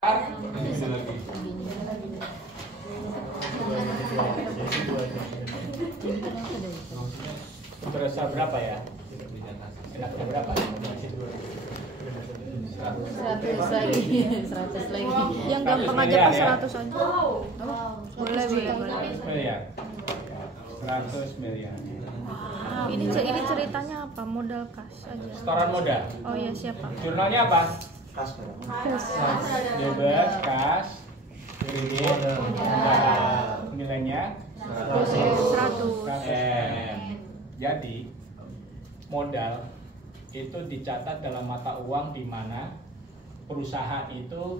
Terasa berapa ya? Enaknya berapa? 100 lagi. Yang gampang aja pas 100 aja. Boleh. 100 miliar. 100 miliar. Ini ceritanya apa? Modal kas aja. Setoran modal. Oh ya, siapa? Jurnalnya apa? Kas. Bebas, kas, kredit, modal. Nilainya 100. Jadi modal itu dicatat dalam mata uang di mana perusahaan itu,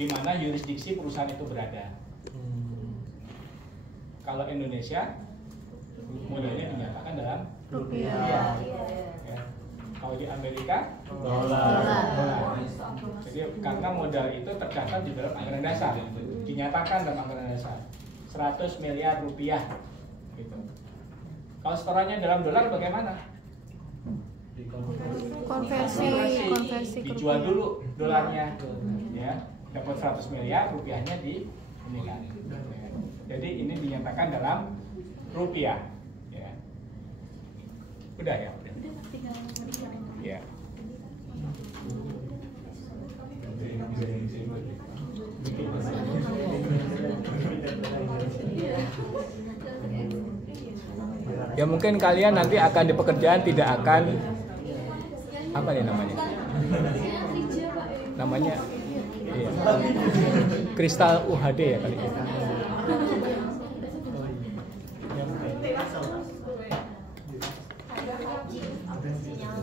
di mana yurisdiksi perusahaan itu berada. Kalau Indonesia modalnya dinyatakan dalam Rupiah. ya. Kalau di Amerika Dolar. Jadi karena modal itu tercatat di dalam anggaran dasar, dinyatakan dalam anggaran dasar 100 miliar rupiah gitu. Kalau setorannya dalam dolar bagaimana? Konversi ke Dijual rupiah. dulu dolarnya, ya, dapat 100 miliar, rupiahnya di ini kan. Jadi ini dinyatakan dalam rupiah, ya. Udah ya. Ya. Ya mungkin kalian nanti akan di pekerjaan tidak akan apa nih namanya? Namanya iya. Kristal UHD ya kali ini.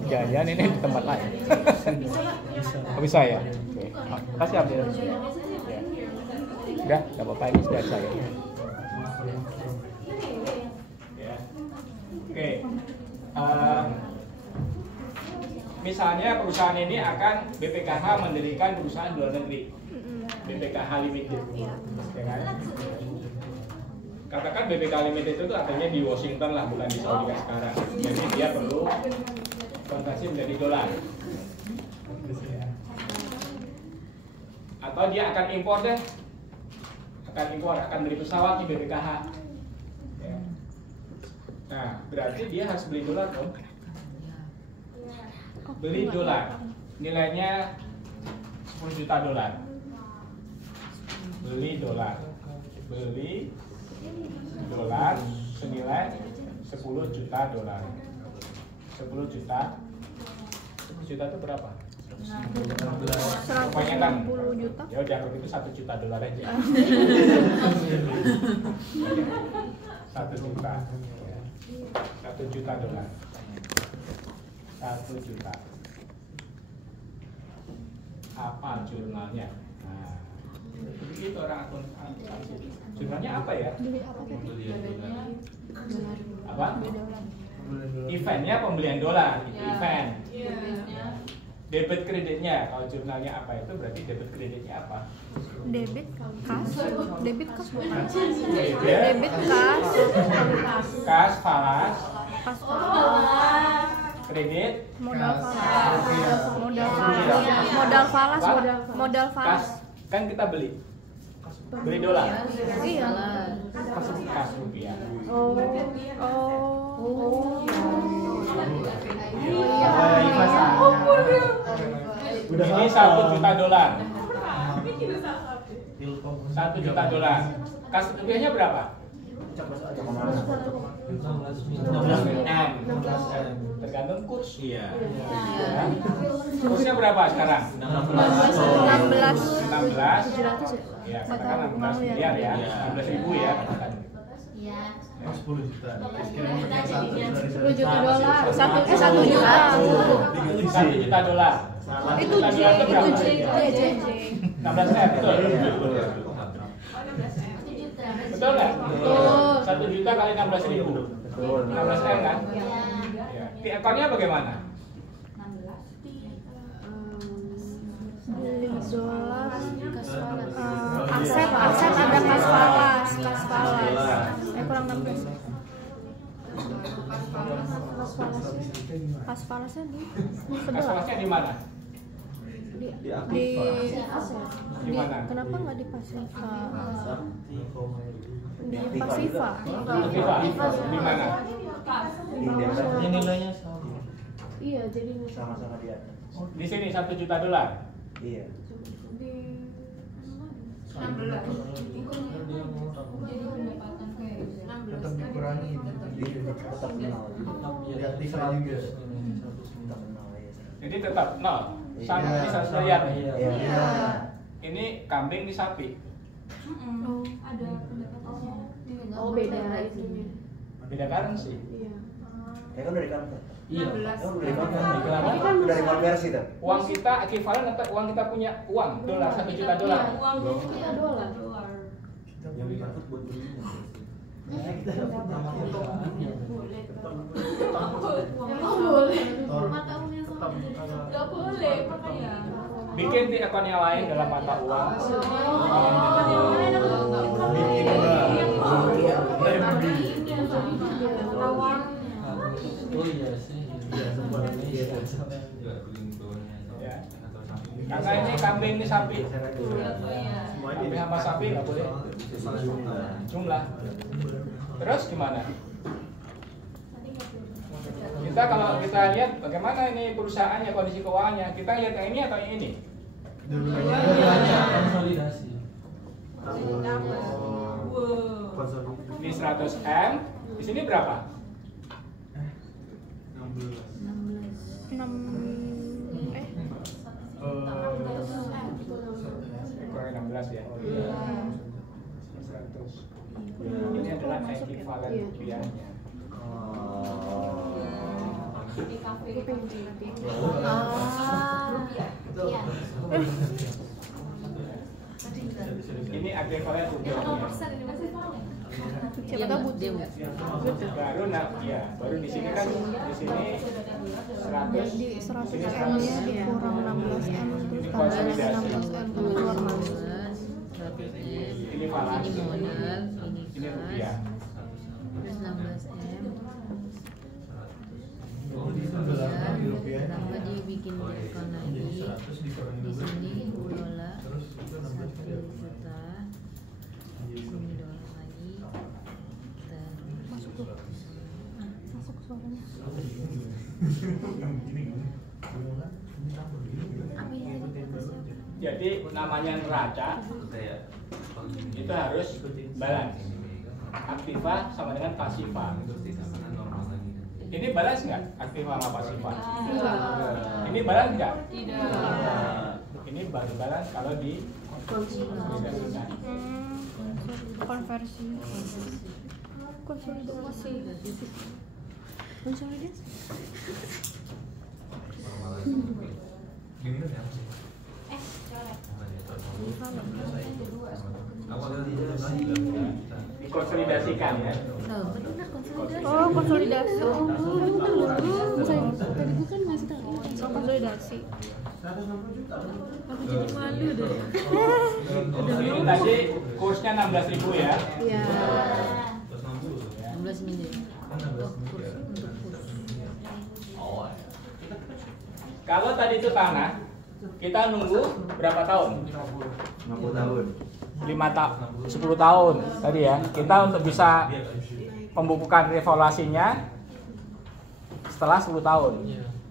Jangan-jangan ini di tempat lain. Bisa ya? Oke. Kasih Abdul. Ya. Udah, nggak apa-apa, ini sudah saya. Ya. Oke. Misalnya perusahaan ini akan BPKH mendirikan perusahaan di luar negeri. BPKH Limited. Ya kan? Katakan BPKH Limited itu adanya di Washington lah, bukan di Saudi sekarang. Jadi dia perlu konversi menjadi dolar. Atau dia akan impor deh, akan beli pesawat di BPKH. Ya. Nah, berarti dia harus beli dolar dong. Beli dolar, nilainya 10 juta dolar. Beli dolar senilai 10 juta dolar. 10 juta itu berapa? 160 juta. Ya udah, kalau itu 1 juta dolar aja. 1 juta. 1 juta dolar. 1 juta. Apa jurnalnya? Nah, begitu orang akuntansi. Jurnalnya apa ya? Apa? Eventnya pembelian dolar, itu event. Debit kreditnya, kalau jurnalnya apa itu berarti debit kreditnya apa? Debit kas bukan. Debit kas, falas, Pas kredit, modal falas. kas. Kan kita beli dolar. Iya. Kas rupiah. Ini 1 juta dolar. 1 juta dolar. Kas rupiahnya berapa? 16M. Tergantung kurs. Iya. Kursnya berapa sekarang? 16. 16. Ya, katakan 16 miliar ya. 16.000 ya. 10 juta. 10 juta dolar. 1 juta. 1 juta dolar. Itu Juta dolar itu berapa? J. 16 M, betul. Betul nggak? Betul. 1 juta kali 16.000. 16 M kan? Ya. Di akunnya bagaimana? Beli dolar. Aset ada kas falas. Kurang 16. Pas falasnya di Kas falasnya di mana? di di Gimana? kenapa nggak di Pasifa? Di Di Pasifa. Aktiva di mana? Ini nilainya sama. Iya, jadi Sama-sama di atas. Di sini $1 juta. Iya. di 16. Dia mau Jadi pendapatan kayak 16 Tetap dikurangi Tetap nol. di Aktiva juga. Tetap nol ya. Jadi tetap 0 sama Iya. di 1 miliar. Iya. Ini kambing di sapi. Oh. Ada pendapatannya. Oh, beda itunya. Beda currency. Iya. Ya kan udah dikonvert. Iya. Kan udah dikonvert. Kenapa? Udah dikonversi tuh. Uang kita ekivalen atau uang kita punya uang dolar $1 juta. Uang kita dolar. Yang dikonvert buat beli. Emang boleh. Mata uangnya sama. Gak boleh, makanya. Bikin di akun yang lain dalam mata uang. Oh iya sih. Iya, semua. Ya. Karena ini kambing ini sapi. Kambing sama sapi nggak boleh. Jumlah. Terus gimana? Kita kalau kita lihat bagaimana ini perusahaannya, kondisi keuangannya, kita lihat yang ini atau yang ini? Konsolidasi. Ini 100M, di sini berapa? 6 Kurang 16 ya. 100. Ini adalah ekivalen rupiahnya. Di kafe. Ini ekivalen rupiahnya. Siapa tahu butuh. Baru baru di sini kan di sini 100. Di 100M nya dikurang 16M terus tambahin 16M keluar masuk. Ini falas. Ini modal, ini Ini rupiah. terus 16M. Rupiah. Tambah dia bikin account lagi. Di sini dolar 1 juta. Di sini dolar lagi. Dan Masuk tuh. Masuk suaranya. Apa ini? Jadi namanya neraca itu harus balance. Aktiva sama dengan pasiva. Ini balance nggak? Aktiva sama pasiva. Ini balance nggak? Ini baru balance kalau di konsolidasikan. Konversi. Konsolidasi. Konsolidasi. Dikonsolidasikan ya. oh, benar konsolidasi. Oh, konsolidasi. Tadi bukan ngasih tahu. Oh, konsolidasi. Aku jadi malu deh. Ini tadi kursnya 16.000 ya. Iya. 16 miliar. Oh, kurs untuk kurs. Kalau tadi itu tanah, kita nunggu berapa tahun? 50 tahun. 10 tahun tadi ya. Kita untuk bisa pembukukan revaluasinya setelah 10 tahun.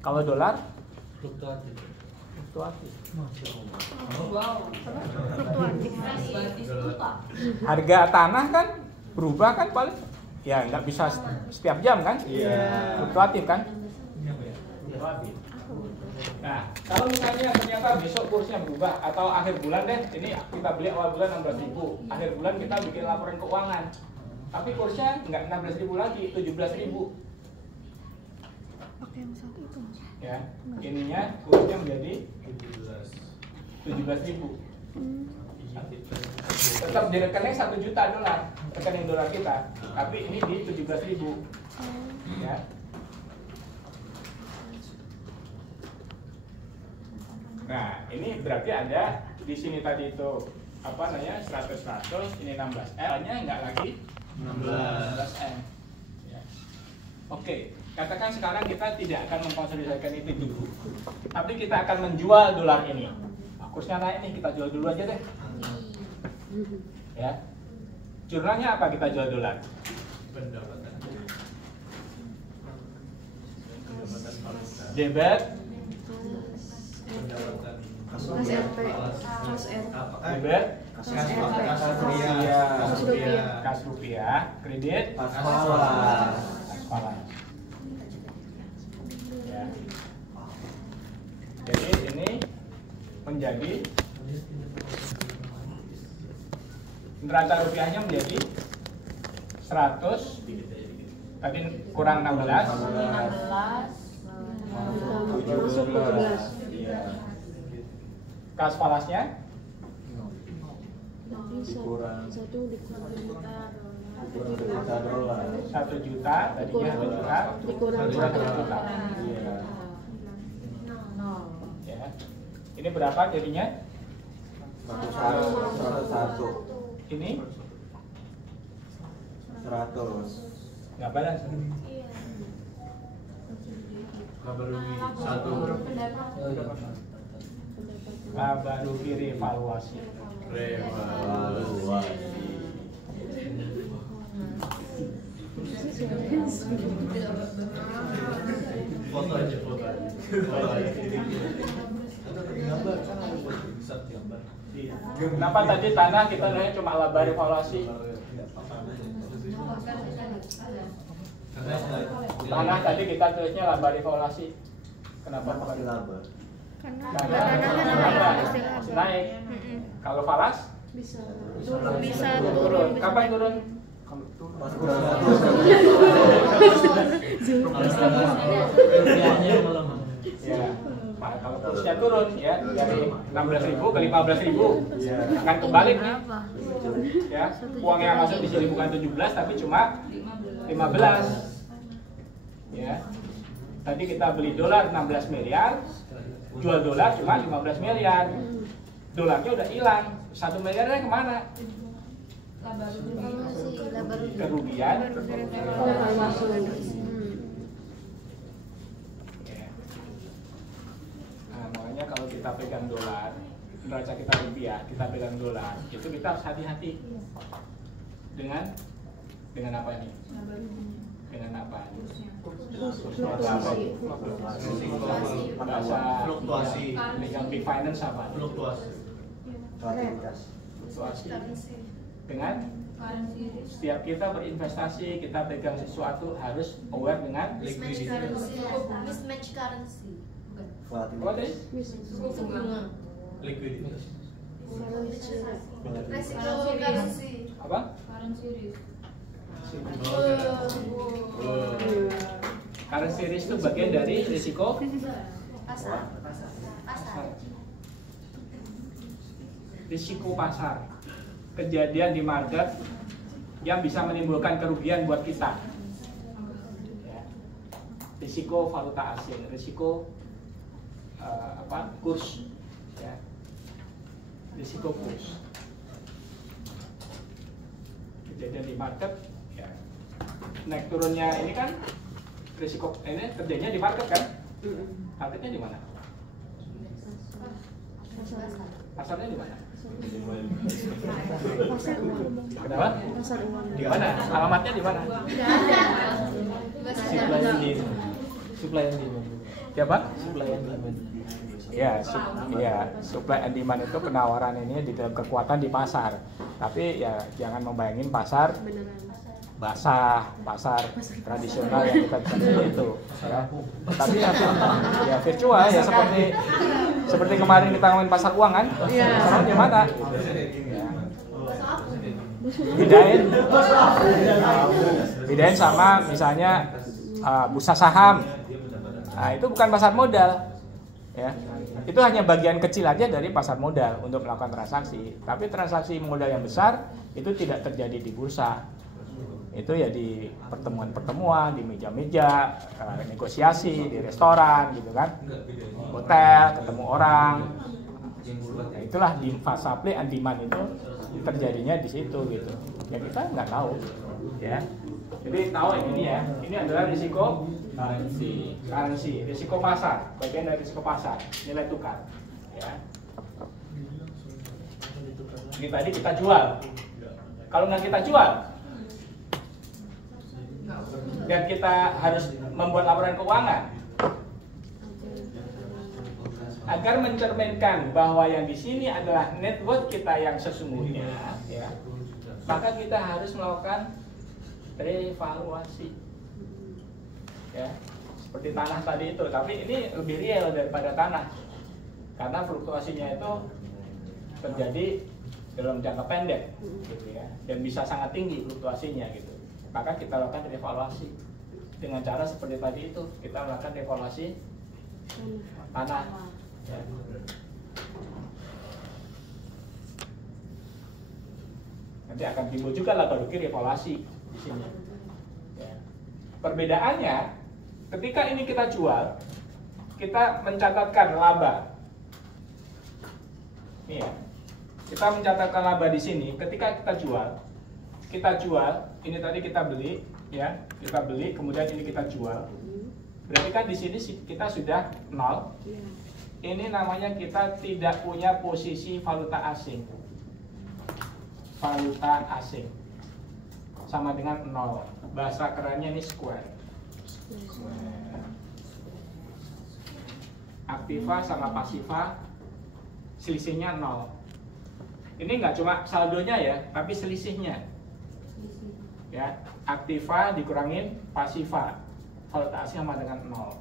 Kalau dolar Fluktuatif. fluktuatif. Fluktuatif. Harga tanah kan berubah kan paling ya nggak bisa setiap jam kan? Iya. Fluktuatif kan? Fluktuatif. Nah, kalau misalnya ternyata besok kursnya berubah atau akhir bulan deh, ini kita beli awal bulan 16.000, akhir bulan kita bikin laporan keuangan, tapi kursnya nggak 16.000 lagi, 17.000. Pakai yang satu itu. Ya, ininya kursnya menjadi 17.000. Tetap di rekening $1 juta, rekening dolar kita, tapi ini di 17.000. Ya. Nah, ini berarti ada di sini tadi itu apa namanya 100, ini 16M, nya nggak lagi 16M. Ya. Oke, katakan sekarang kita tidak akan mengkonsolidasikan itu dulu, tapi kita akan menjual dolar ini. kursnya naik nih, kita jual dulu aja deh. Ya. Jurnalnya apa kita jual dolar? Pendapatan. Pendapatan valuta. Debit, Pendapatan. Kas RP. Kas RP. debit, Kas rupiah. kas rupiah, kredit, Kas falas. kas falas. Ya. Jadi ini menjadi neraca rupiahnya menjadi 100, tadi kurang 16, 17. kas falasnya Dikurang Satu dikurang $1 1 juta, tadinya 1 juta, dikurang 1 juta. Iya. Ya. Ini berapa jadinya? 101. Ini 100. nggak balance. Kabar rugi 1. Laba rugi revaluasi. Revaluasi. Foto aja, foto aja. Gambar kan ada pusat gambar. Kenapa tadi tanah kita nanya cuma laba revaluasi? Tanah tadi kita tulisnya laba revaluasi. Kenapa Pasti laba. karena Tanah tanahnya pasti laba. naik. Kalau falas Bisa turun, bisa turun. bisa Kapan naik. turun? Pas kurang 100. Rupiahnya melemah. Ya. Nah, kalau kursnya turun ya dari 16.000 ke 15.000, Iya. akan kebalik nih. Apa? Ya, uang yang masuk di sini bukan 17 tapi cuma 15. Ya. Tadi kita beli dolar 16 miliar, jual dolar cuma 15 miliar. Dolarnya udah hilang. 1 miliarnya kemana? Kerugian. Ya. Nah, makanya kalau kita pegang dolar, neraca kita rupiah, kita pegang dolar, itu kita harus hati-hati dengan apa nih? Dengan apa? Bahasa Fluktuasi. pegang big finance apa? Fluktuasi. Fluktuasi. Dengan setiap kita berinvestasi, kita pegang sesuatu harus aware dengan Mismatch currency. Mismatch currency. what is? Suku bunga. Likuiditas. Resiko currency. Apa? Currency risk itu bagian dari risiko Pasar. risiko pasar, kejadian di market yang bisa menimbulkan kerugian buat kita. Ya. Risiko valuta asing, risiko kurs, ya. Risiko kurs. Kejadian di market, ya. Naik turunnya ini kan risiko ini terjadinya di market kan? Marketnya di mana? Pasarnya di mana? Pasar uang. Kenapa? Pasar uang. Di mana? Alamatnya di mana? Supply and demand. Siapa? Supply and demand. Ya, supply and demand itu penawaran ini di dalam kekuatan di pasar. Tapi ya jangan membayangin pasar basah, pasar tradisional yang kita bisa lihat itu. Ya. Tapi ya virtual ya seperti kemarin kita ngomongin pasar uang kan? Sekarang di mana? Ya. Bedain sama misalnya bursa saham. Nah, itu bukan pasar modal. Ya. Itu hanya bagian kecil aja dari pasar modal untuk melakukan transaksi. Tapi transaksi modal yang besar itu tidak terjadi di bursa. Itu ya di pertemuan-pertemuan, di meja-meja, negosiasi, di restoran gitu kan. Hotel, ketemu orang. Nah, itulah di supply and demand itu terjadinya di situ gitu. Ya kita nggak tahu, ya. Jadi tahu ini ya. Ini adalah risiko currency, risiko pasar, bagian dari risiko pasar, nilai tukar, ya. Ini tadi kita jual. Kalau nggak kita jual, dan kita harus membuat laporan keuangan, agar mencerminkan bahwa yang di sini adalah net worth kita yang sesungguhnya, ya, maka kita harus melakukan revaluasi, ya, seperti tanah tadi itu. Tapi ini lebih real daripada tanah, karena fluktuasinya itu terjadi dalam jangka pendek, gitu ya, dan bisa sangat tinggi fluktuasinya, gitu. Maka kita lakukan revaluasi dengan cara seperti tadi itu, kita melakukan revaluasi tanah. Ya. Nanti akan timbul juga laba rugi revaluasi di sini. Ya. Perbedaannya, ketika ini kita jual, kita mencatatkan laba. Ini ya, kita mencatatkan laba di sini. Ketika kita jual, ini tadi kita beli, ya, kita beli, kemudian ini kita jual. Berarti kan di sini kita sudah 0. Ini namanya kita tidak punya posisi valuta asing. Valuta asing sama dengan 0. Bahasa kerennya ini square. Aktiva sama pasiva selisihnya 0. Ini nggak cuma saldonya ya, tapi selisihnya. Ya, aktiva dikurangin pasiva, valuta asing sama dengan 0.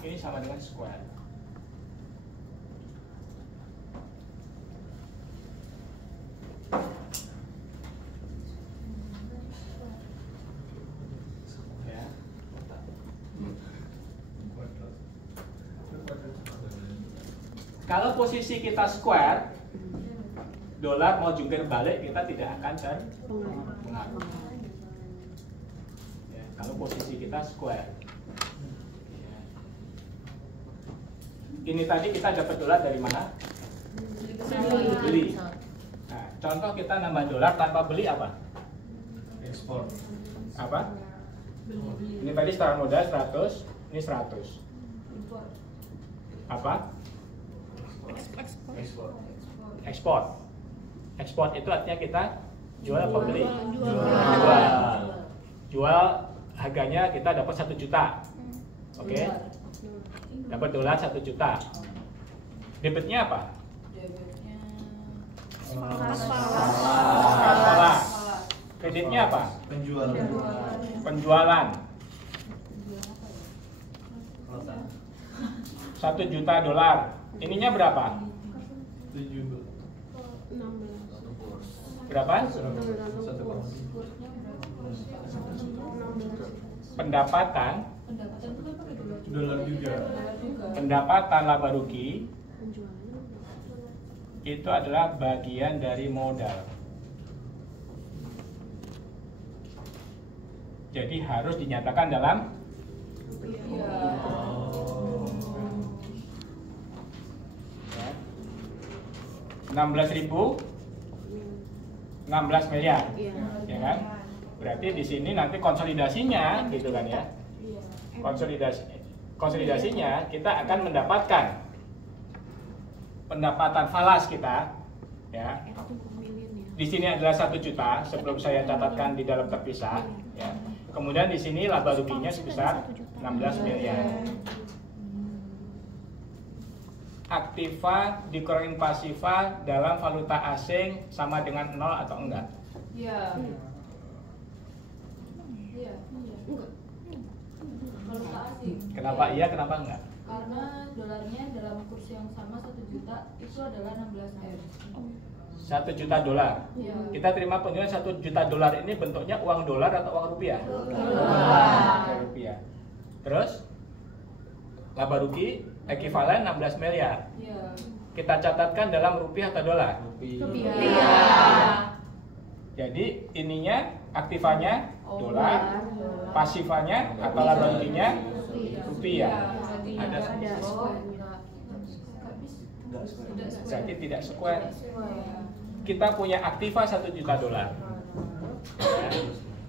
Ini sama dengan square. Kalau posisi kita square, dolar mau jungkir balik, kita tidak akan terpengaruh. Ya, kalau posisi kita square. Ya. Ini tadi kita dapat dolar dari mana? Beli. Nah, contoh kita nambah dolar tanpa beli apa? Ekspor. Apa? Ini tadi setara modal 100, ini 100. Apa? Ekspor. Ekspor itu artinya kita jual apa beli? Jual harganya kita dapat 1 juta. Oke. Dapat dolar 1 juta. Debitnya apa? Pahala. Kreditnya apa? Penjualan. 1 juta dolar. Ininya berapa? 7. Berapa? Pendapatan. Dolar juga. Pendapatan laba rugi itu adalah bagian dari modal. Jadi harus dinyatakan dalam 16.000, 16 miliar, ya kan? Berarti di sini nanti konsolidasinya, gitu kan ya? Konsolidasinya kita akan mendapatkan pendapatan falas kita, ya. Di sini adalah 1 juta, sebelum saya catatkan di dalam terpisah, ya. Kemudian di sini laba ruginya sebesar 16 miliar. Aktiva dikurangin pasiva dalam valuta asing sama dengan 0 atau enggak? Iya. Iya. Valuta asing. Kenapa iya, kenapa enggak? Karena dolarnya dalam kurs yang sama 1 juta itu adalah 16 M. 1 juta dolar. Iya. Kita terima penjualan 1 juta dolar ini bentuknya uang dolar atau uang rupiah? Dolar. Rupiah. Terus laba rugi ekuivalen 16 miliar. Iya. Kita catatkan dalam rupiah atau dolar? Rupiah. Jadi ininya aktivanya dolar, pasifanya atau laba ruginya rupiah. Ada jadi tidak square. Kita punya aktiva 1 juta dolar.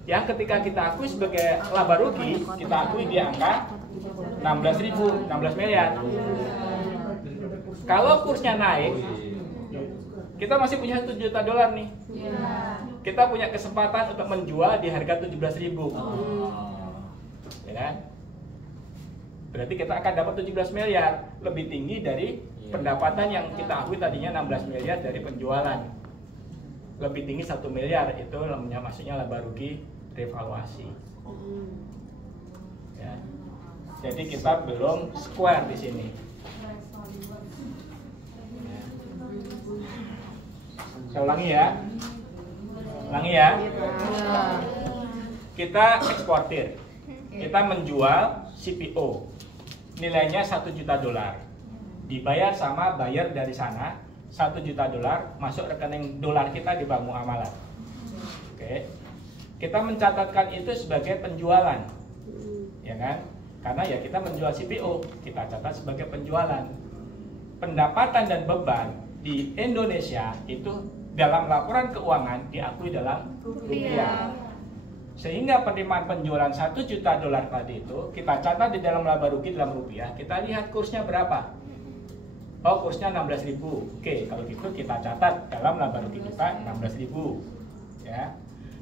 Yang ketika kita akui sebagai laba rugi, kita akui di angka 16.000, 16 miliar. Kalau kursnya naik, Kita masih punya 1 juta dolar nih. Kita punya kesempatan untuk menjual di harga 17.000. Ya kan? Berarti kita akan dapat 17 miliar, lebih tinggi dari pendapatan yang kita akui tadinya 16 miliar dari penjualan. Lebih tinggi 1 miliar, itu namanya maksudnya laba rugi revaluasi. Ya. Jadi kita belum square di sini. Saya ulangi ya. Kita eksportir. Kita menjual CPO. Nilainya 1 juta dolar. Dibayar sama buyer dari sana 1 juta dolar, masuk rekening dolar kita di bank muamalah. Oke. Kita mencatatkan itu sebagai penjualan. Ya kan? Karena ya kita menjual CPO, kita catat sebagai penjualan. Pendapatan dan beban di Indonesia itu dalam laporan keuangan diakui dalam rupiah. Sehingga penerimaan penjualan 1 juta dolar tadi itu kita catat di dalam laba rugi dalam rupiah. Kita lihat kursnya berapa. Oh, kursnya 16.000. Oke, kalau gitu kita catat dalam laba rugi kita 16.000. Ya.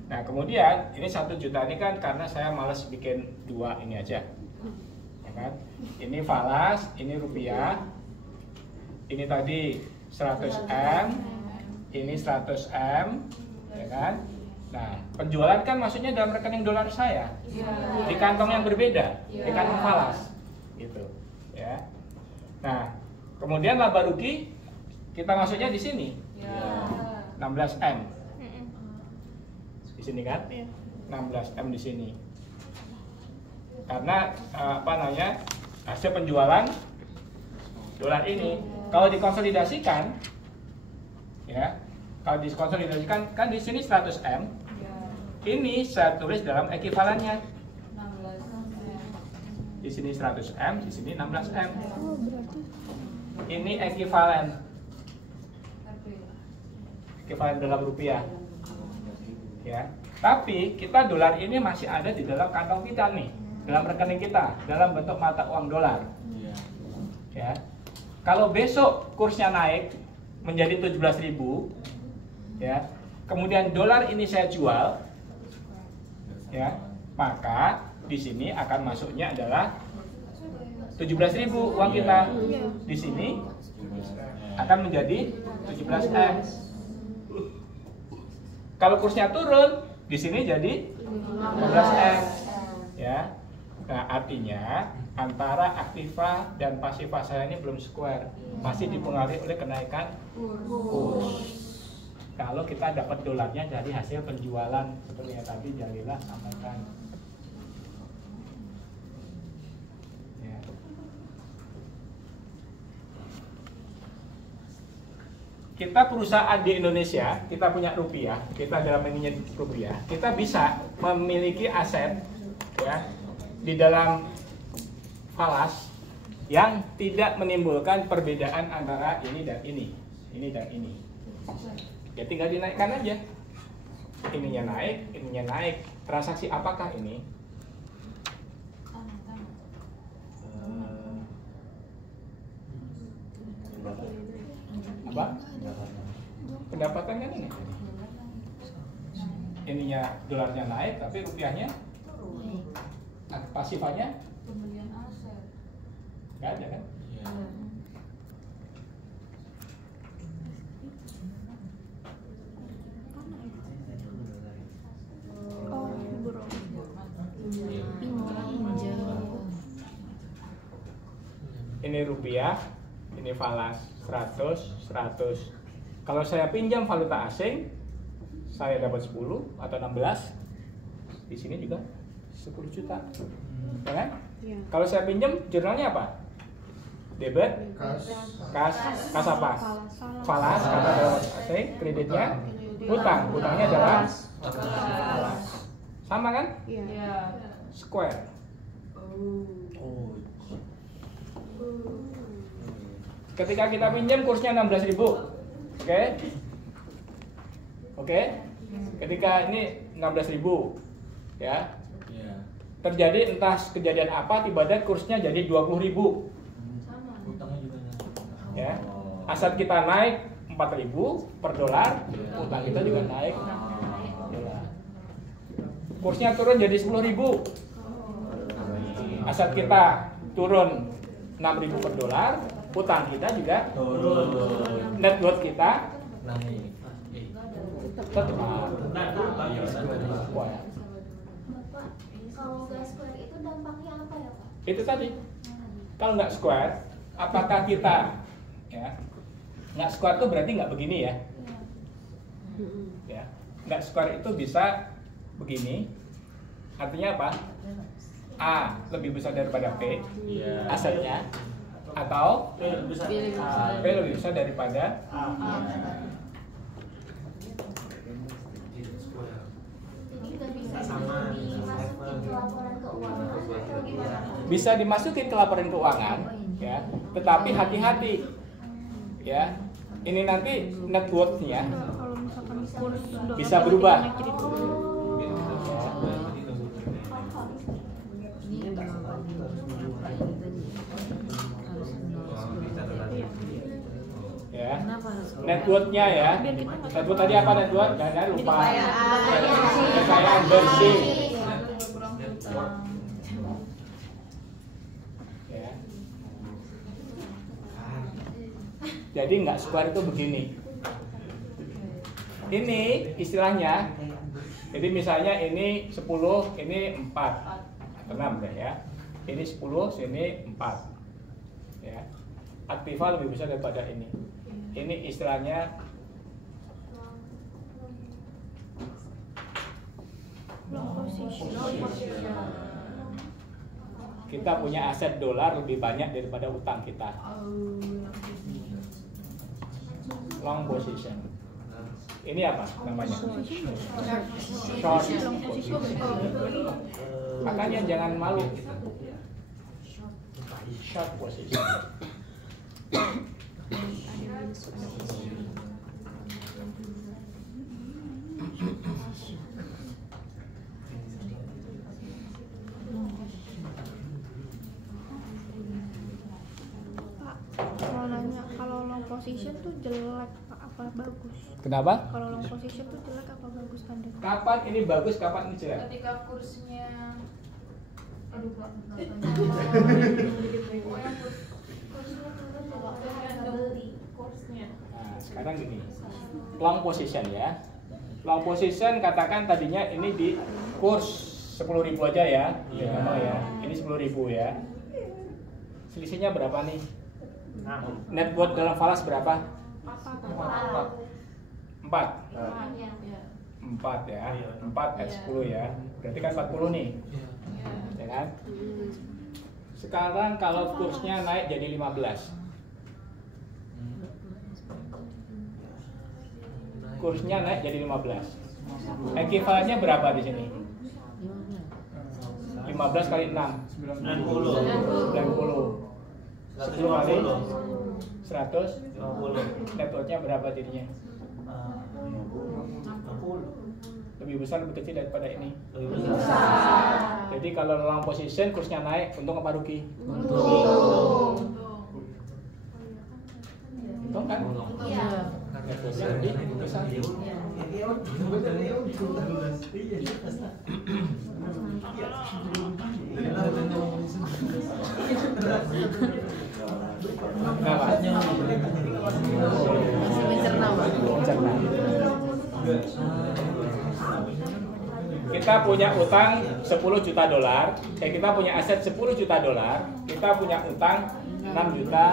Nah, kemudian ini 1 juta ini kan karena saya malas bikin 2 ini aja. Ya kan? Ini falas, ini rupiah. Ini tadi 100M, ini 100M, ya kan? Nah, penjualan kan maksudnya dalam rekening dolar saya, di kantong yang berbeda, di kantong falas, gitu, ya. Nah, kemudian laba rugi kita masuknya di sini, 16M, di sini kan? 16M di sini, karena hasil penjualan dolar ini. Kalau dikonsolidasikan, ya, kalau dikonsolidasikan kan di sini 100M, ini saya tulis dalam ekivalennya. Di sini 100M, di sini 16M. Ini ekivalen dalam rupiah. Ya, tapi kita dolar ini masih ada di dalam kantong kita nih, dalam rekening kita, dalam bentuk mata uang dolar. Ya. Kalau besok kursnya naik menjadi 17.000, ya, kemudian dolar ini saya jual, ya, maka di sini akan masuknya adalah 17.000 uang kita. Di sini akan menjadi 17M. Kalau kursnya turun, di sini jadi 15M, ya. Nah, artinya antara aktiva dan pasiva saya ini belum square, masih dipengaruhi oleh kenaikan kurs. Kalau kita dapat dolarnya dari hasil penjualan seperti yang tadi Jalila sampaikan. Ya. Kita perusahaan di Indonesia, kita punya rupiah, kita dalam ininya rupiah, kita bisa memiliki aset, ya, di dalam falas yang tidak menimbulkan perbedaan antara ini dan ini dan ini. Ya tinggal dinaikkan aja. Ininya naik. Transaksi apakah ini? Apa? Pendapatan kan ini. Ininya dolarnya naik, tapi rupiahnya pasifannya Pembelian aset. nggak ada kan? Ini rupiah, ini falas 100. Kalau saya pinjam valuta asing, saya dapat 10 atau 16. Di sini juga 10 juta. Ya kan? Iya. Kalau saya pinjam, jurnalnya apa? Debit, kas apa? Falas, karena dalam asing, kreditnya hutang. Hutangnya adalah falas. Sama kan? Iya. Square. Ketika kita pinjam kursnya 16.000. Oke? Ketika ini 16.000, ya. Terjadi entah kejadian apa, tiba-tiba kursnya jadi 20.000. Ya. Aset kita naik 4.000 per dolar, utang kita juga naik dolar. Kursnya turun jadi 10.000, aset kita turun 6.000 per dolar, utang kita juga turun. net worth kita Naik. tetap Bapak, kalau nggak square itu dampaknya apa ya Pak? itu tadi. Kalau nggak square, apakah kita ya nggak square itu berarti nggak begini ya? Ya, nggak square itu bisa begini. Artinya apa? A lebih besar daripada P asetnya, atau P lebih besar daripada A. Jadi nggak bisa dimasukin ke laporan keuangan atau gimana? Bisa dimasukin ke laporan keuangan, ya. Tetapi hati-hati, ya. Ini nanti net worth-nya Kalau misalkan kurs dolar bisa berubah. naik jadi turun. Ini yang berapa ini tadi harus 0 Ya. Kenapa harus Net worth-nya ya. Net worth tadi apa net worth? Jangan lupa. Kekayaan bersih. Ya. Jadi nggak square itu begini. Ini istilahnya. Jadi misalnya ini 10, ini 4 atau 6 deh ya. Ini 10, sini 4. Ya. Aktiva lebih besar daripada ini. Ini istilahnya Long position. kita punya aset dolar lebih banyak daripada utang kita. Long position. Ini apa namanya? Short. Makanya jangan malu. Short position. Pak, mau nanya, kalau long position tuh jelek Pak, apa bagus? Kenapa? Kalau long position tuh jelek apa bagus tanda? Kapan ini bagus, kapan ini jelek? Ketika kursnya, aduh Pak, kursnya turun daripada beli kursnya. Nah, sekarang gini, long position ya. Long position katakan tadinya ini di kurs 10.000 aja ya. Ya, memang ya. Ini 10.000 ya. Selisihnya berapa nih? Net worth dalam falas berapa? 4. 4 ya. 4 at 10 ya. Berarti kan 40 nih. Ya kan? Sekarang kalau kursnya naik jadi 15. Kursnya naik jadi 15. Ekuivalennya berapa di sini? 15 kali 6 90. 10 kali 100. Net worth-nya berapa jadinya? Lebih besar lebih kecil daripada ini. Jadi kalau long position kursnya naik, untung apa rugi? Untung kan? Iya. Net worth-nya lebih besar. Kenapa? masih mencerna Pak? Mencerna. Kita punya utang 10 juta dolar, kita punya aset 10 juta dolar, kita punya utang 6 juta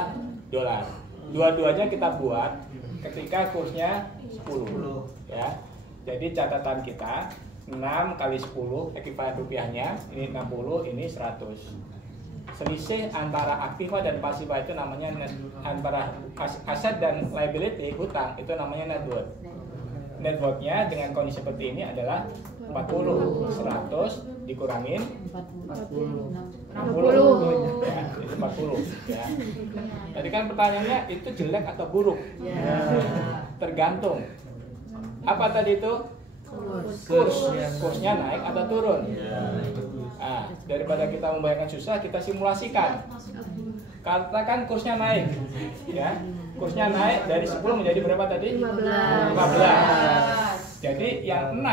dolar. Dua-duanya kita buat ketika kursnya 10 ya. Jadi catatan kita 6 kali 10 ekuivalen rupiahnya ini 60, ini 100. Selisih antara aktiva dan pasiva itu namanya net, antara aset dan liability hutang itu namanya net worth. Net worth-nya dengan kondisi seperti ini adalah 40, 100 dikurangin 60. ya, itu 40 ya. Tadi kan pertanyaannya itu jelek atau buruk? Tergantung. Apa tadi itu? Kursnya naik atau turun? Nah, daripada kita membayangkan susah, kita simulasikan. Katakan kursnya naik, ya. kursnya naik dari 10 menjadi berapa tadi? 15. Jadi yang 6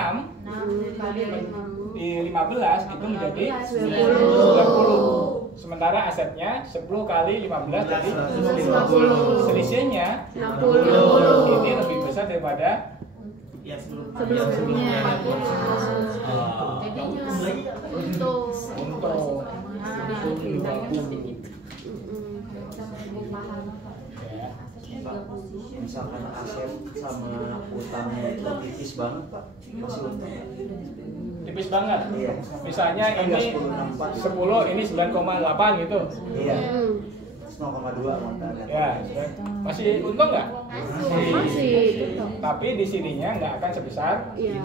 di 15 itu menjadi 90. Sementara asetnya 10 kali 15 jadi 150. Selisihnya 60. Ini lebih besar daripada sebelumnya. Untuk Misalkan aset sama utangnya itu tipis banget Pak, masih untung. tipis banget. Iya. Misalnya ini 10, ini 9,8 gitu. Iya. 0,2 makanya. Ya, masih untung nggak? Masih. Tapi di sininya nggak akan sebesar. Iya.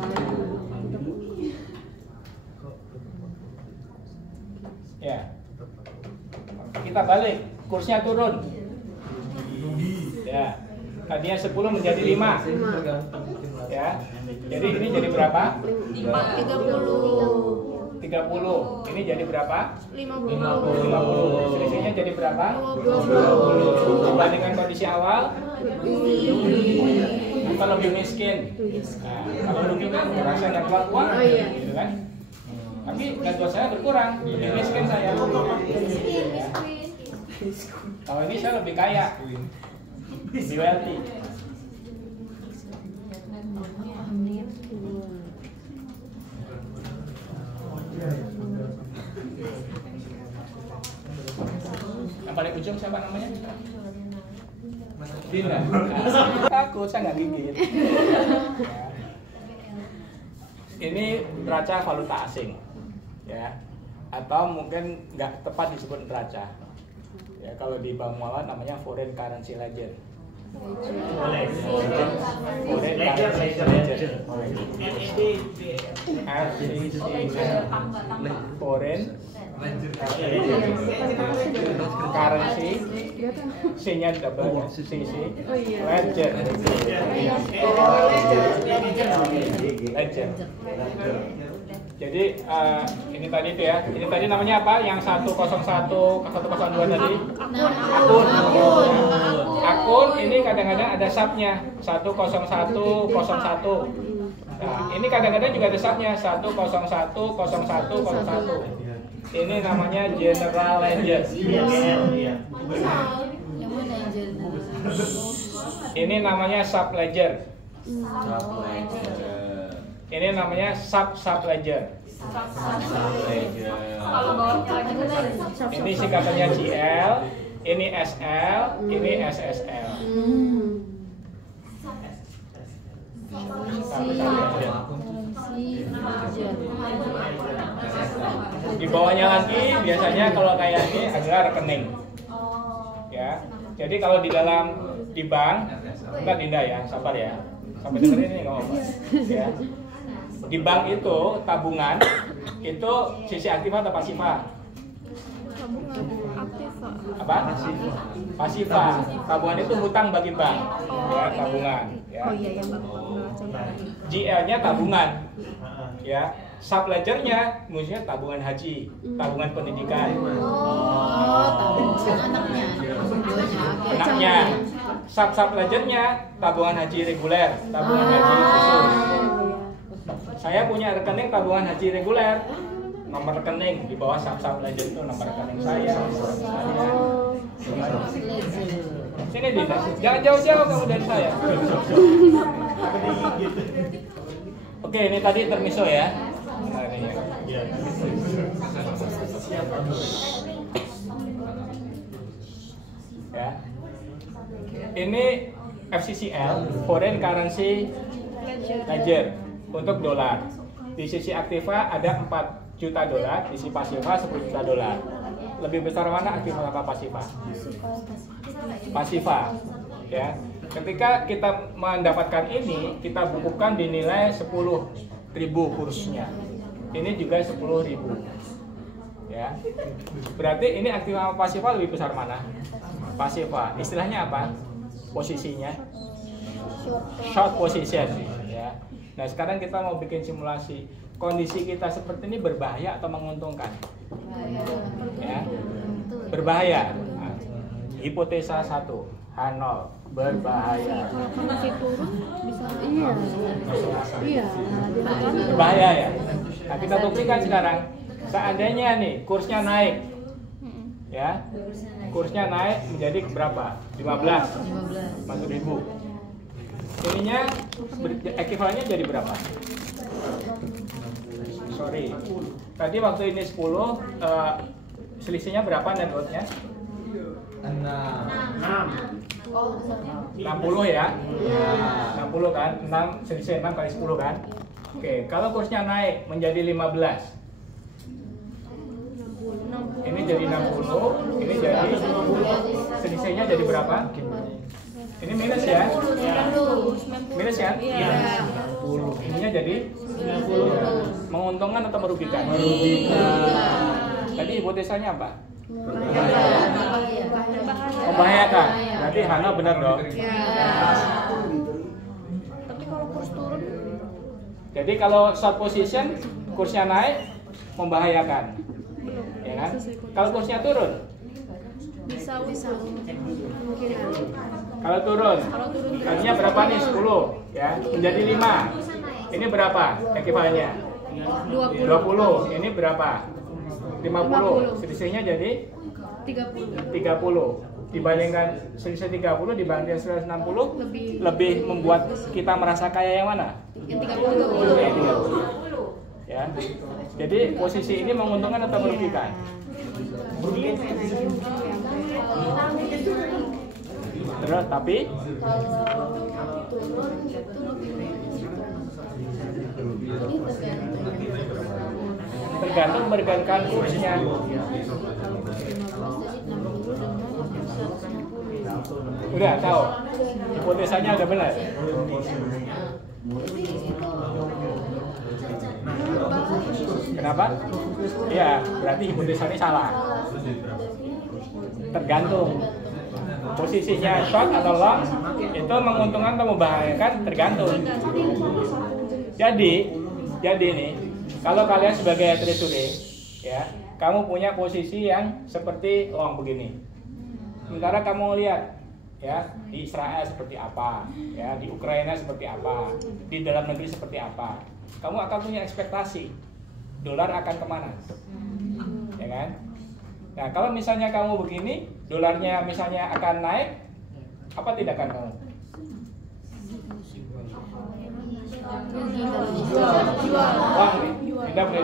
Ya. Kita balik, kursnya turun. Ya. Tadinya 10 menjadi 5. Ya. Jadi ini jadi berapa? 30. Ini jadi berapa? 50. Selisihnya jadi berapa? 20. Dibandingkan kondisi awal, kita lebih miskin. Nah, kalau rugi kan merasa nggak keluar uang, gitu kan? Tapi net worth saya berkurang, lebih miskin saya. Ya. Kalau ini saya lebih kaya, lebih wealthy. Yang paling ujung siapa namanya? Dinda. Takut saya nggak gigit. Ini neraca valuta asing, ya, atau mungkin nggak tepat disebut neraca. Ya, kalau di bank muamalah namanya foreign currency ledger. Foreign currency ledger. Foreign currency, C-nya double, CC, ledger. Ledger. Jadi ini tadi itu ya. Ini tadi namanya apa? Yang 101, 102 tadi? Akun. Akun ini kadang-kadang ada subnya 10101. Nah, ini kadang-kadang juga ada subnya 1010101. Ini namanya general ledger. Yang mana yang general? Ini namanya sub ledger. Ini namanya sub ledger. kalau bawahnya lagi Ini singkatannya GL, ini SL, ini SSL. Di bawahnya lagi biasanya kalau kayak ini adalah rekening. Ya. Jadi kalau di bank, enggak Dinda ya, sabar ya. Sampai dengerin ini nggak apa-apa. Ya. Di bank itu tabungan itu sisi aktiva atau pasifa? Tabungan aktiva. Apa? Pasifa. Tabungan itu hutang bagi bank. Ya, tabungan. Ya. Oh iya yang Bapak. GL-nya tabungan. Ya. Sub ledger-nya musuhnya tabungan haji, tabungan pendidikan. Oh, tabungan anaknya. Anaknya. Sub ledger-nya tabungan haji reguler, tabungan haji khusus. Saya punya rekening tabungan haji reguler. Nomor rekening di bawah sub ledger itu nomor rekening saya. Sini Dinda, jangan jauh-jauh kamu dari saya. Oke, ini tadi intermezzo ya. Ya. Ini FCCL, Foreign Currency Ledger untuk dolar. Di sisi aktiva ada 4 juta dolar, di sisi pasifa 10 juta dolar. Lebih besar mana aktiva apa pasifa? Pasifa. Ya. Ketika kita mendapatkan ini, kita bukukan dinilai 10.000 kursnya. Ini juga 10.000. Ya. Berarti ini aktiva pasifa lebih besar mana? Pasifa. Istilahnya apa? Posisinya short position, ya. Nah, sekarang kita mau bikin simulasi. Kondisi kita seperti ini berbahaya atau menguntungkan? Ya. Berbahaya. Nah, hipotesa 1, H0. berbahaya. Kalau kondisi turun bisa iya. Iya, Berbahaya ya. Nah, kita buktikan sekarang. Seandainya nih kursnya naik, ya, kursnya naik menjadi berapa? 15 masuk 1000. Ininya ekivalennya jadi berapa? Sorry, tadi waktu ini 10, selisihnya berapa net worth-nya? 60 ya? 60 kan? 6 selisih 6 kali 10 kan? Oke, kalau kursnya naik menjadi 15, ini jadi 60, ini jadi selisihnya jadi berapa? Ini minus ya? Minus ya? Ininya jadi 90. Menguntungkan atau merugikan? Tadi hipotesanya apa? Membahayakan. Berarti Hana benar dong. Tapi kalau kurs turun, Jadi kalau short position kursnya naik membahayakan, ya kan? Kalau kursnya turun, bisa kemungkinan. kalau turun, tadinya berapa nih 10, ya, menjadi 5. Ini berapa ekivalennya? 20. Ini berapa? 50. Selisihnya jadi 30. Dibandingkan selisih 30 dibandingkan 160 lebih membuat kita merasa kaya yang mana? Yang 30. Ya. Jadi posisi ini menguntungkan atau merugikan? Terus tapi tergantung berdasarkan kursnya. Udah tahu? Hipotesanya udah benar. Kenapa? Ya, berarti hipotesanya salah. Tergantung posisinya short atau long, itu menguntungkan atau membahayakan tergantung. Jadi nih, kalau kalian sebagai treasury, ya, kamu punya posisi yang seperti long begini. Sementara kamu lihat, ya, di Israel seperti apa, ya, di Ukraina seperti apa, di dalam negeri seperti apa, kamu akan punya ekspektasi dolar akan kemana, ya kan? Nah, kalau misalnya kamu begini, dolarnya misalnya akan naik, apa tindakan kamu? Long nih, tidak boleh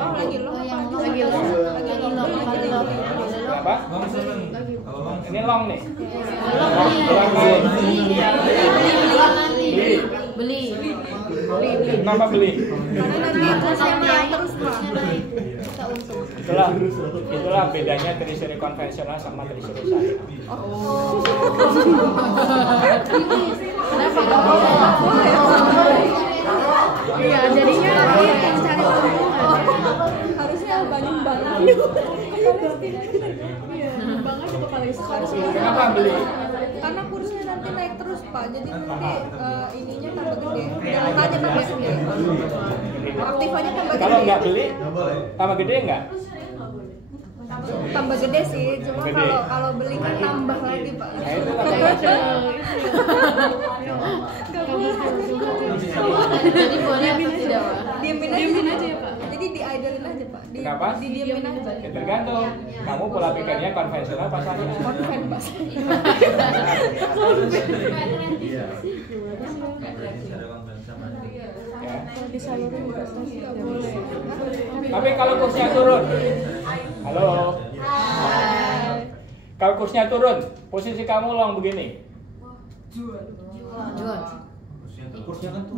kenapa? Ini long nih. Dolar naik. Beli. Kenapa beli? Itulah bedanya treasury konvensional sama treasury syariah. Iya, jadinya yang cari untung harusnya banyak banget. Iya, banget itu Palestina. Kenapa beli? Karena kursnya nanti naik terus Pak, jadi nanti ininya tambah gede, angkanya tambah gede, aktifannya tambah gede. Kalau nggak beli, tambah gede nggak? Tambah gede sih, cuma Gede. kalau beli kan tambah lagi Pak. Nah, itu namanya. Jadi boleh atau tidak, Pak? Diemin aja ya Pak. Jadi diidolin aja Pak. Kenapa? Didiemin aja. Ya, tergantung. Kamu pola pikirnya konvensional pas syariah. Konven Pak. Ya. Kalau disalurin investasi nggak boleh. Tapi kalau kursnya turun, halo. Kalau kursnya turun, posisi kamu long begini. Jual. Kursnya kan tuh.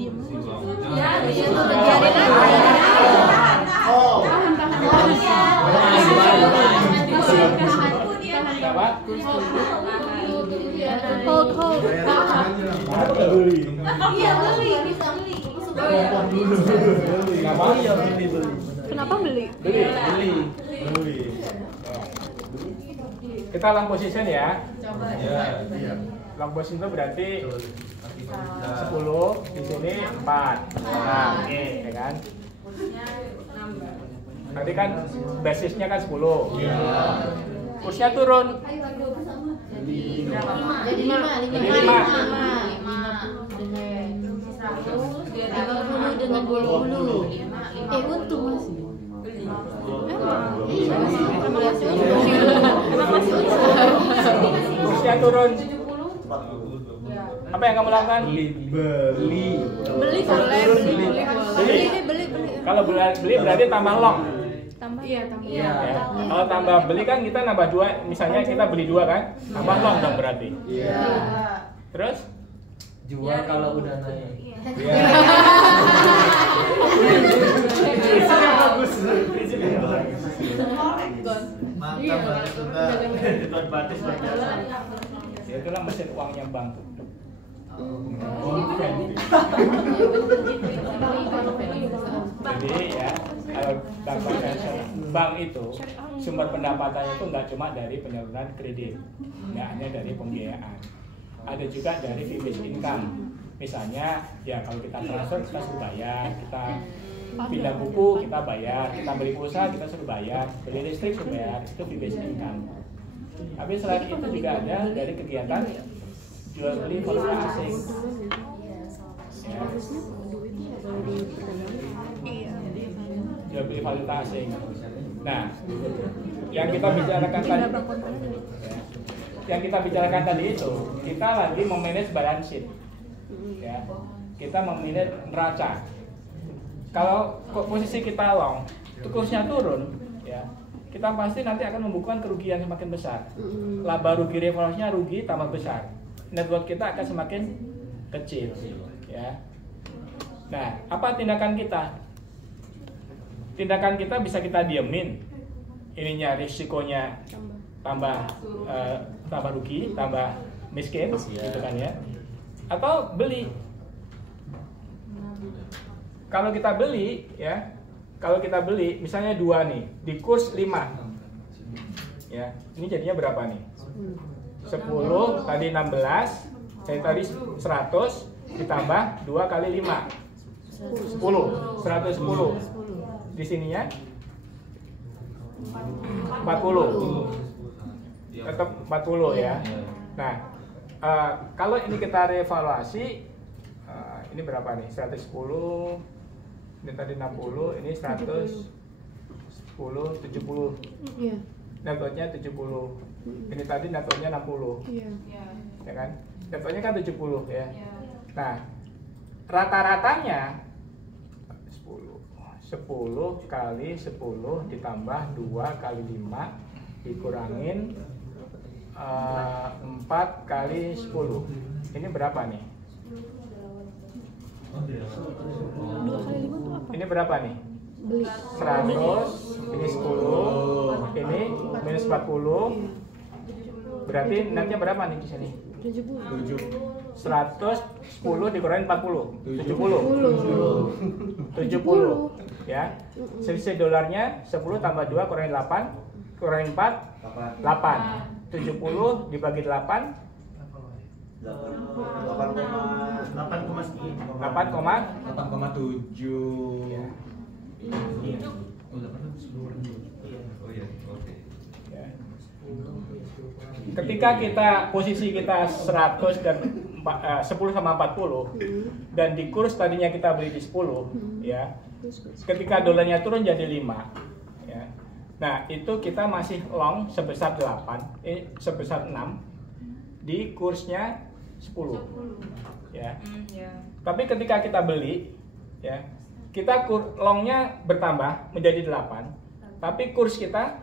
Ya, dia tuh Biarin aja. Kenapa? Hold. Kenapa? Kenapa beli? Beli. Kita long position ya. Long position itu berarti 10, di sini 4. Nah, oke, ya kan? Nanti kan basisnya kan 10. Kursnya turun. Jadi 5 dengan 20. Untung masih. Kursnya turun. Apa yang kamu lakukan? Beli boleh. Kalau beli berarti tambah long. Tambah. Iya, tambah. Ya. Kalau tambah beli kan kita nambah 2, misalnya kita beli 2 kan, tambah long dong berarti. Iya. Terus? Jual kalau udah naik. Iya. Mantap banget suka. Tuan batis Ya itulah mesin uangnya bank. Jadi ya, kalau bank itu sumber pendapatannya itu nggak cuma dari penyaluran kredit, nggak hanya dari pembiayaan, ada juga dari fee based income. Misalnya ya kalau kita transfer kita suruh bayar, kita pindah buku kita bayar, kita beli pulsa kita suruh bayar, beli listrik suruh bayar, itu fee based income. Tapi selain itu juga ada dari kegiatan jual beli valuta asing. Ya. Jual beli valuta asing. Nah, yang kita bicarakan tadi, itu kita lagi memanage balance sheet. Ya, kita memanage neraca. Kalau posisi kita long, itu kursnya turun, ya, kita pasti nanti akan membukukan kerugian semakin besar. Laba rugi revaluasinya rugi tambah besar. Net worth kita akan semakin kecil, ya. Nah, apa tindakan kita? Tindakan kita bisa kita diemin, ininya risikonya tambah rugi, tambah miskin, gitu kan ya. Atau beli. Kalau kita beli, ya, misalnya 2 nih, di kurs 5, ya, ini jadinya berapa nih? 10, tadi 16, tadi 100, ditambah 2 kali 5, 10, 110. Di sininya 40, tetap 40 ya. Nah, kalau ini kita revaluasi, ini berapa nih? 110, ini tadi 60, ini 110, 70. Iya. Networknya 70. Ini tadi networknya 60. Iya. Ya kan? Networknya kan 70 ya. Nah, rata-ratanya 10 kali 10 ditambah 2 kali 5 dikurangin 4 kali 10. Ini berapa nih? 2 kali 5 itu apa? Ini berapa nih? Beli. 100, ini 10, ini minus 40. Berarti netnya berapa nih di sini? 70. 110 dikurangin 40. 70. Ya. Selisih dolarnya 10 tambah 2 kurangin 8, kurangin 4, 8. 70 dibagi 8, 8,7. Ya. Ya. Ketika posisi kita 100 dan 10 sama 40 dan di kurs tadinya kita beli di 10, ya. Ketika dolarnya turun jadi 5, ya. Nah, itu kita masih long sebesar 6 di kursnya 10. Ya. Tapi ketika kita beli, ya, kita longnya bertambah menjadi 8, tapi kurs kita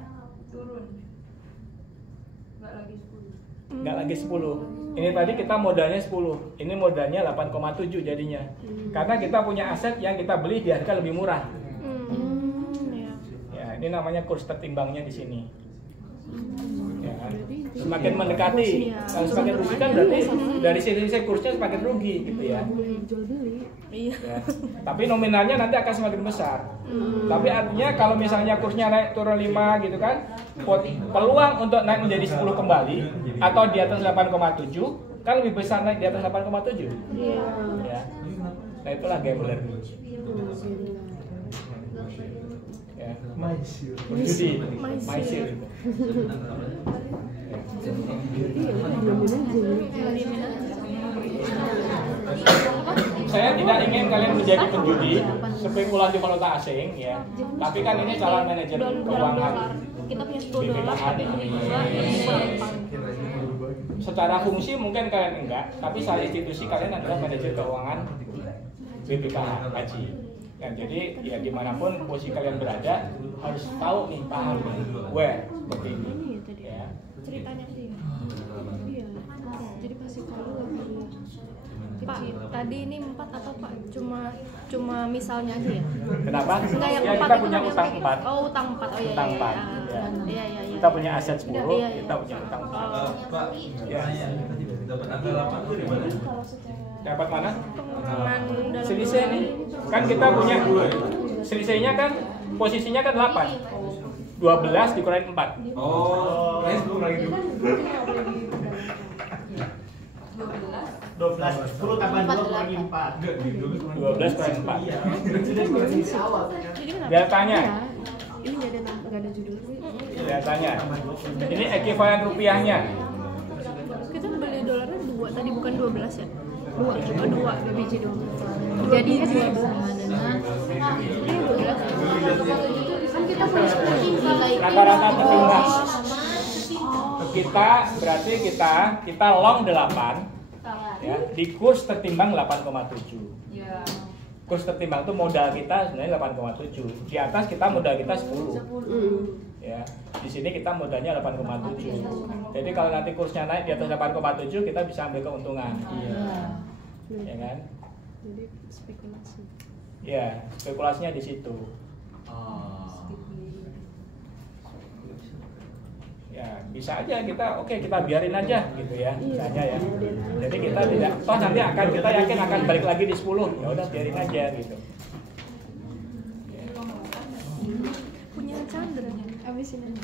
turun. nggak lagi 10. Ini tadi kita modalnya 10, ini modalnya 8,7 jadinya. Karena kita punya aset yang kita beli di harga lebih murah. Ya, ini namanya kurs tertimbangnya di sini. Ya, semakin mendekati, kalau semakin rugi kan berarti dari sisi kursnya semakin rugi gitu ya. Ya. Tapi nominalnya nanti akan semakin besar. Tapi artinya kalau misalnya kursnya naik turun 5 gitu kan, peluang untuk naik menjadi 10 kembali atau di atas 8,7 kan lebih besar naik di atas 8,7. Ya. Nah, itulah gambler. Ya. Berjudi, maisir itu. Saya tidak ingin kalian menjadi penjudi spekulasi valuta asing ya. Tapi kan ini calon manajer keuangan Kita punya BPKH nih. Secara fungsi mungkin kalian enggak, tapi secara institusi kalian adalah manajer keuangan BPKH Haji. Ya, jadi ya dimanapun posisi kalian berada harus tahu nih, paham nih, where seperti ini. Ya. ceritanya sih. Iya. Jadi pasti kalau Pak, tadi ini 4 atau Pak cuma misalnya aja ya? Kenapa? Enggak, yang Ya, 4 kita itu punya kan utang yang 4. Oh, utang 4. Oh iya. Utang 4. Iya. Kita punya aset 10, Iya. kita punya utang 4. Pak, Ya. dapat angka 8 itu di mana? Dapat mana? Pengenalan dalam Selisih nih. Kan kita punya selisihnya kan posisinya kan 8. 12 dikurangin 4. Oh, guys, belum lagi dulu. 12, 10 tambah 2 lagi 4. 12 kurangin 4. Jadi kenapa? Deltanya. Ini enggak ada judul. Deltanya. Ini ekuivalen rupiahnya. Kita beli dolarnya 2 tadi, bukan 12 ya? 2 biji doang. Jadinya 12 sama dengan Ini 12. Kan kita punya 10 Rata-rata tertinggal. Kita berarti kita long 8 ya, di kurs tertimbang 8,7. Kurs tertimbang itu modal kita sebenarnya 8,7. Di atas kita modal kita 10. Ya, di sini kita modalnya 8,7. Jadi kalau nanti kursnya naik di atas 8,7 kita bisa ambil keuntungan. Ya kan? Jadi spekulasi. Ya, spekulasinya di situ. Ya, bisa aja kita kita biarin aja gitu ya. Bisa aja ya. Jadi kita tidak nanti kita yakin akan balik lagi di 10. Ya udah biarin aja gitu. Punya Chandra abis ini.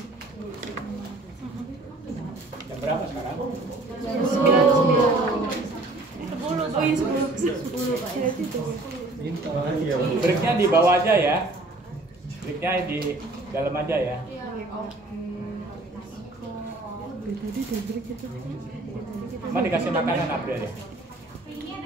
Jam berapa sekarang? 9. 10. Oh iya 10. Breaknya di bawah aja ya. Breaknya di dalam aja ya. Cuma dikasih makanan April ya.